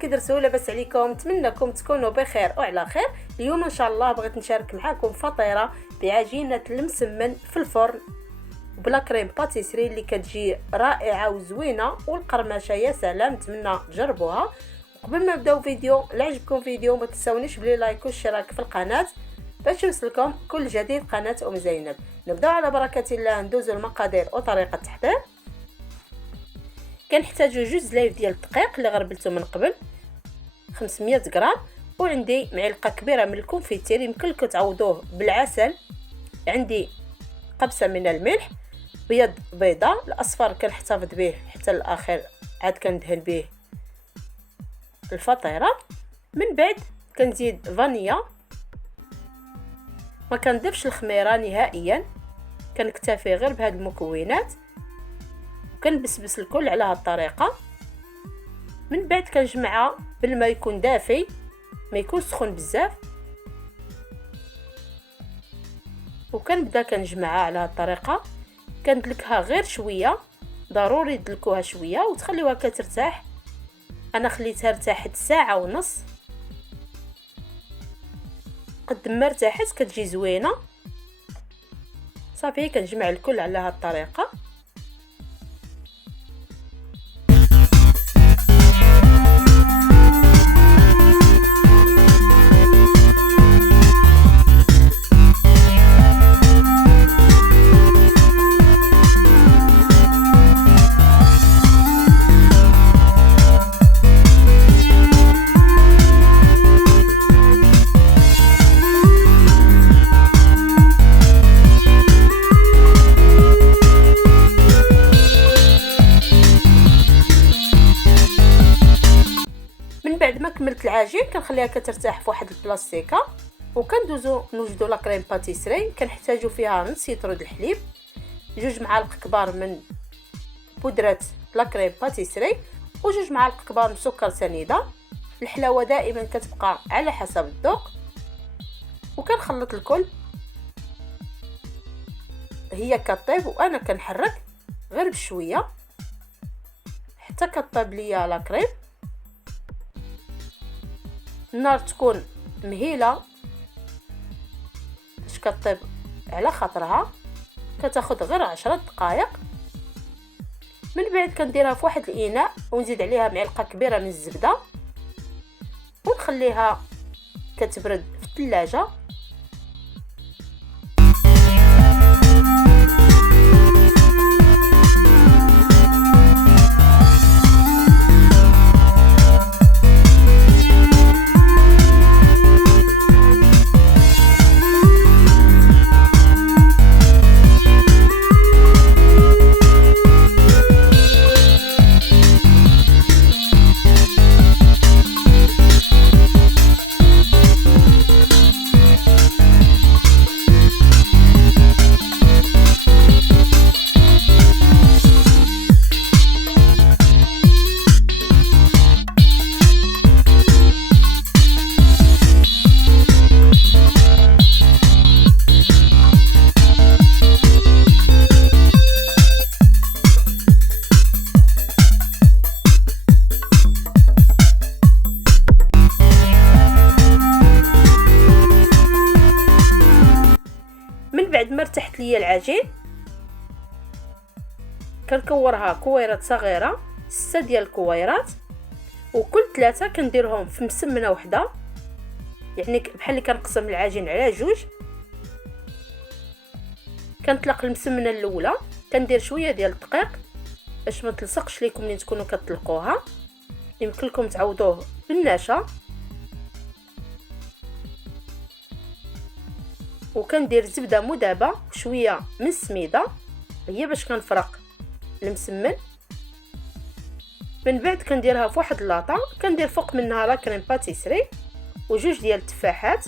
كي درتو؟ لاباس عليكم؟ نتمنىكم تكونوا بخير وعلى خير. اليوم ان شاء الله بغيت نشارك معكم فطيره بعجينه المسمن في الفرن بلا كريم باتيسري اللي كتجي رائعه وزوينه، والقرمشه يا سلام. نتمنى تجربوها. قبل ما نبداو فيديو، لا عجبكم فيديو ما تنساونيش بلي لايك والاشتراك في القناه باش يوصلكم كل جديد قناه زينب. نبداو على بركه الله، ندوزو المقادير وطريقه التحضير. كنحتاجو جوج لايف ديال الدقيق اللي غربلته من قبل 500 غرام، وعندي معلقه كبيره من الكونفيتير، يمكن لكم تعوضوه بالعسل. عندي قبسه من الملح، بيض بيضه، الاصفر كنحتفظ به حتى الاخر، عاد كندهن به الفطيره. من بعد كنزيد فانيلا، ما كنضيفش الخميره نهائيا، كنكتفي غير بهاد المكونات، كنبسبس الكل على هاد الطريقه. من بعد كنجمعها بالماء يكون دافي، ما يكون سخون بزاف، وكنبدا كنجمعها على هاد الطريقه. كندلكها غير شويه، ضروري تدلكوها شويه وتخليوها كترتاح. انا خليتها ارتاحت ساعه ونص. قد ما ارتاحت كتجي زوينه. صافي كنجمع الكل على هاد الطريقه. بعد ما كملت العجين كنخليها كترتاح في واحد البلاستيكه، وكندوزو نوجدو لا كريم باتيسري. كنحتاجو فيها نص لتر د الحليب، 2 معالق كبار من بودره لا كريم باتيسري، و2 معالق كبار من سكر سنيده. الحلاوه دائما كتبقى على حسب الذوق. وكنخلط الكل، هي كطيب وانا كنحرك غير بشويه حتى كطيب ليا لا كريم. النار تكون مهيله باش كطيب على خاطرها، كتاخذ غير 10 دقائق. من بعد كنديرها في واحد الاناء ونزيد عليها معلقه كبيره من الزبده، ونخليها كتبرد في الثلاجه. بعد ما ارتحت ليا العجين كنكورها كويرات صغيره، 6 ديال الكويرات، وكل 3 كنديرهم في مسمنه وحده، يعني بحال اللي كنقسم العجين على 2. كنطلق المسمنه الاولى، كندير شويه ديال الدقيق باش ما تلصقش ليكم ملي تكونوا كتطلقوها. يمكن لكم تعوضوه بالنشا. وكندير زبده مذابه وشويه من السميده، هي باش كنفرق المسمن. من بعد كنديرها في واحد اللاطه، كندير فوق منها لا كريم باتيسري و2 ديال التفاحات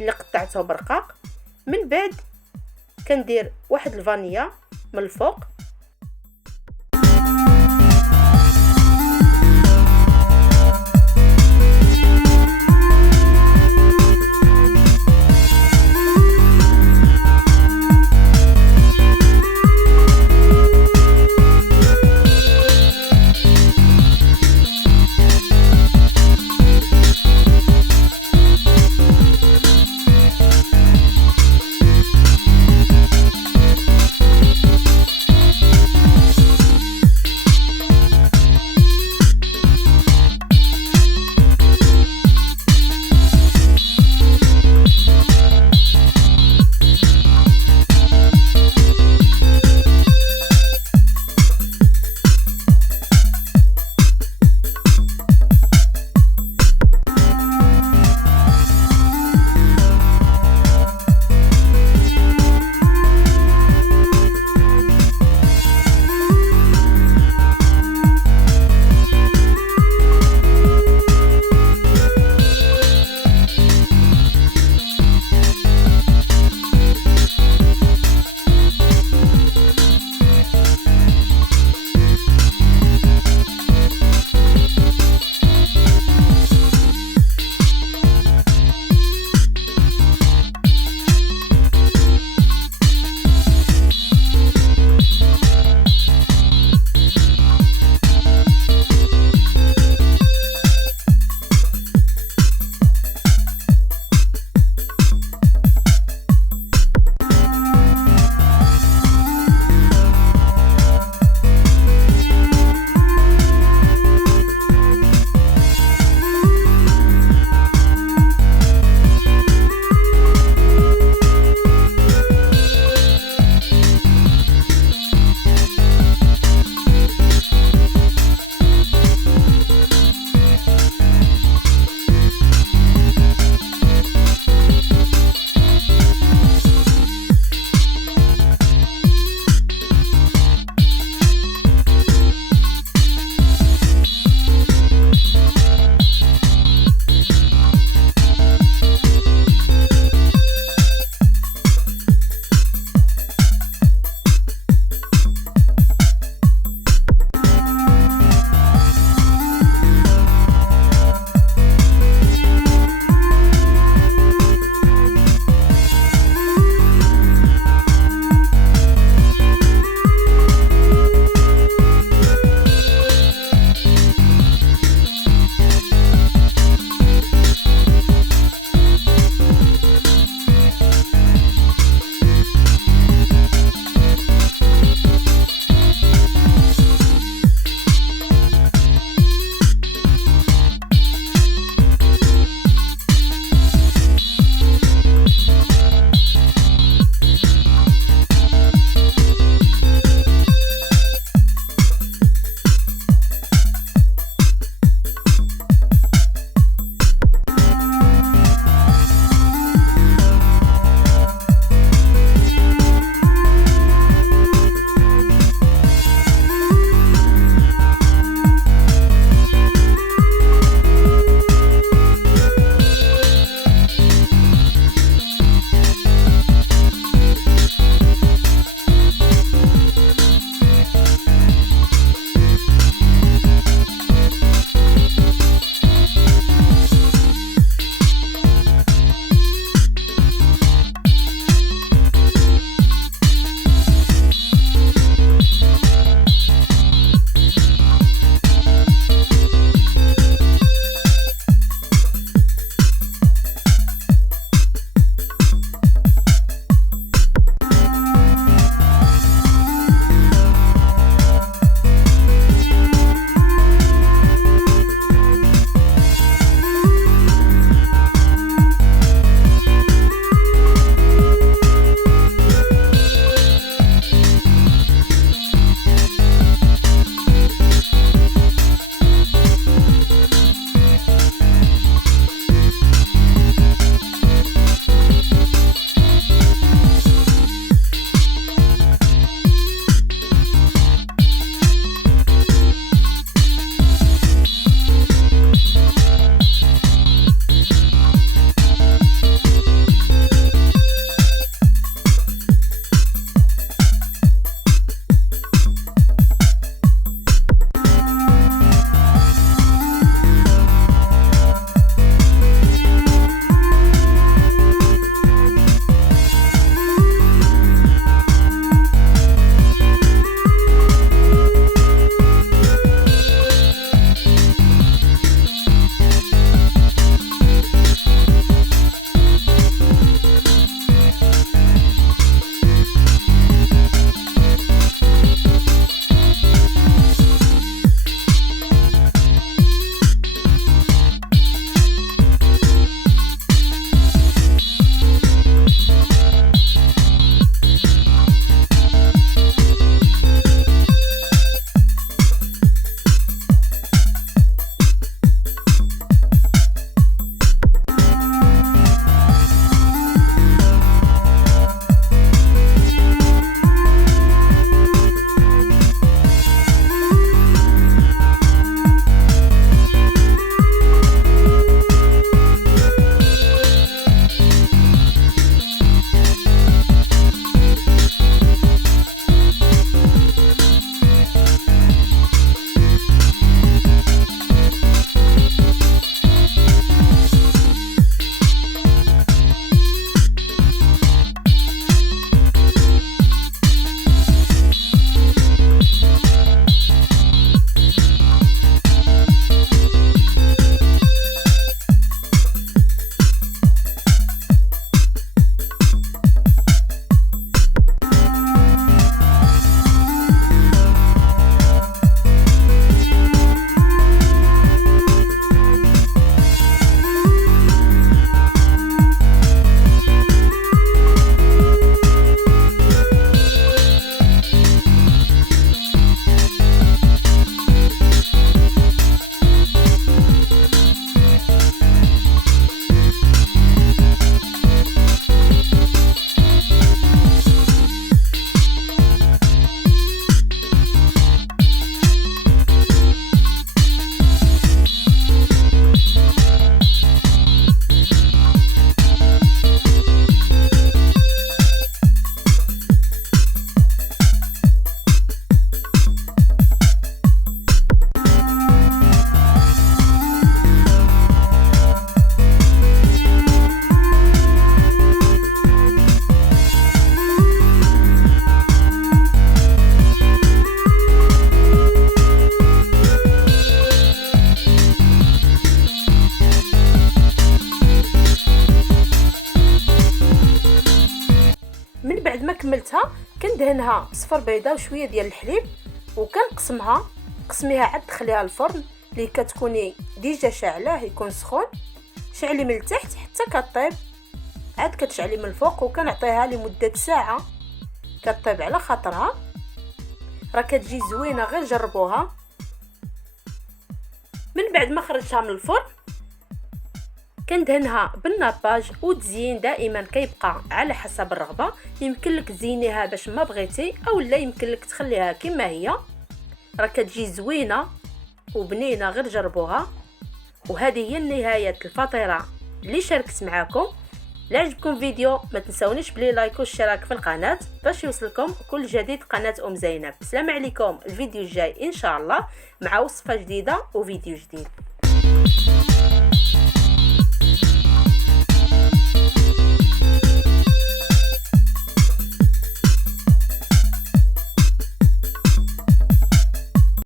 اللي قطعتهم برقاق. من بعد كندير واحد الفانيلا من الفوق. كملتها كندهنها بصفر بيضه وشويه ديال الحليب وكنقسمها. قسميها عاد دخليها الفرن اللي كتكوني ديجا شاعلاه يكون سخون. شعلي من التحت حتى كطيب، عاد كتشعلي من الفوق وكنعطيها لمده ساعه كطيب على خاطرها. راه كتجي زوينه، غير جربوها. من بعد ما خرجتها من الفرن كندهنها بالناباج، وتزيين دائما كيبقى على حسب الرغبه. يمكن لك تزينيها باش ما بغيتي او لا يمكن لك تخليها كما هي، راه كتجي زوينه وبنينه، غير جربوها. وهذه هي نهايه الفطيره اللي شاركت معكم. لا عجبكم فيديو ما تنسونيش بلي لايك والاشتراك في القناه باش يوصلكم كل جديد قناه زينب. السلام عليكم، الفيديو الجاي ان شاء الله مع وصفه جديده وفيديو جديد.